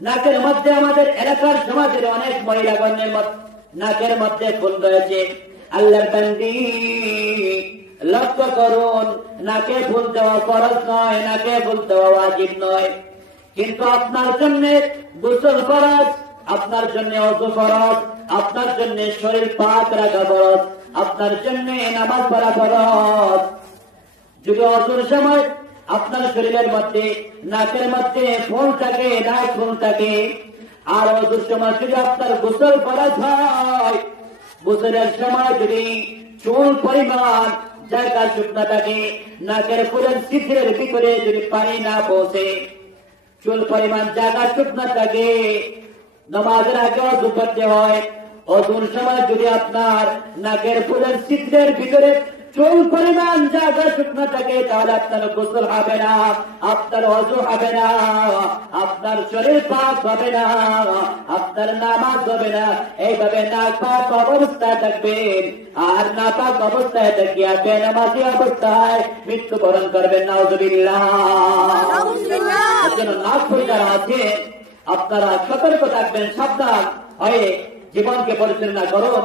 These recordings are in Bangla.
নাকের মধ্যে আমাদের এলাকার সমাজের অনেক মহিলাগণের নাকের মধ্যে ফুল রয়েছে। আল্লাহর বান্দি লক্ষ্য করুন, নাকে ফুল দেওয়া ফরজ নয়, নাকে ফুল দেওয়া ওয়াজিব নয়, কিন্তু আপনার জন্য গোসল ফরজ, আপনার জন্য ওযু ফরজ, আপনার জন্য শরীর পাক রাখা ফরজ, আপনার জন্য নামাজ পড়া ফরজ। যদি ওযুর সময় আপনার শরীরের মধ্যে নাকের মধ্যে ফুল থাকে, নাক ফুল থাকে, আর ওযুর সময় যদি আপনার গোসল ফরজ হয়, গোসলের সময় যদি চুল পরিমাণ জায়গা শুকনা থাকে, নাকের ফুলের ছিদ্রের ভিতরে যদি পানি না পৌঁছে, চুল পরিমাণ জায়গা শুকনা থাকে, নামাজের আগে ওযু করতে হয়। ওযুর সময় যদি আপনার নাকের ফুলের ছিদ্রের ভিতরে চুল পরিমাণ জায়গা শুকনা থাকে, তাহলে আপনার গোসল হবে না, আপনার ওযু হবে না, আপনার শরীর পাক হবে না, আপনার নামাজ হবে না। এইভাবে নাপাক অবস্থায় থাকবেন, আর নাপাক অবস্থায় থাকিয়া বেনামাজি অবস্থায় মৃত্যুবরণ করবেন। নাউযুবিল্লাহ। নাক ফুল যারা আছে আপনারা সতর্ক থাকবেন, সাবধান হয়ে জীবনকে পরিচালনা করুন।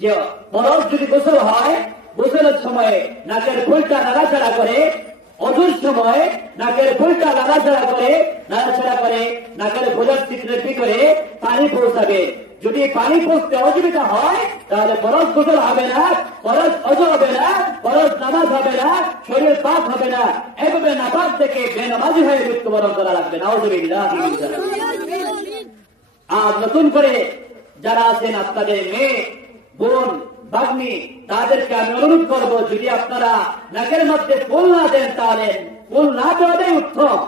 যে ফরজ যদি গোসল হয়, গোসলের সময় নাকের ফুলটা নাড়াচাড়া করে, ওযুর সময় নাকের ফুলটা নাড়াচাড়া করে নাকের ফুলের ছিদ্রের ভিতরে পানি পৌঁছাবে। যদি পানি পৌঁছতে অসুবিধা হয়, তাহলে ফরজ গোসল হবে না, ফরজ ওযু হবে না, ফরজ নামাজ হবে না, শরীর পাক হবে না। এভাবে নাপাক থেকে বেনামাজি হয়ে মৃত্যুবরণ করা লাগবে। নাউযুবিল্লাহ। আর নতুন করে যারা আছেন আপনাদের মেয়ে, বোন, ভাগ্নি, তাদেরকে আমি অনুরোধ করবো, যদি আপনারা নাকের মধ্যে ফুল না দেন, তাহলে ফুল না দেওয়াটাই উত্তম।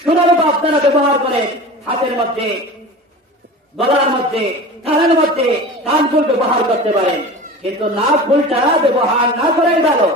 সুন্দরভাবে আপনারা ব্যবহার করেন, হাতের মধ্যে, গলার মধ্যে, কানের মধ্যে কান ফুল ব্যবহার করতে পারেন, কিন্তু নাক ফুলটা ব্যবহার না করাই ভালো।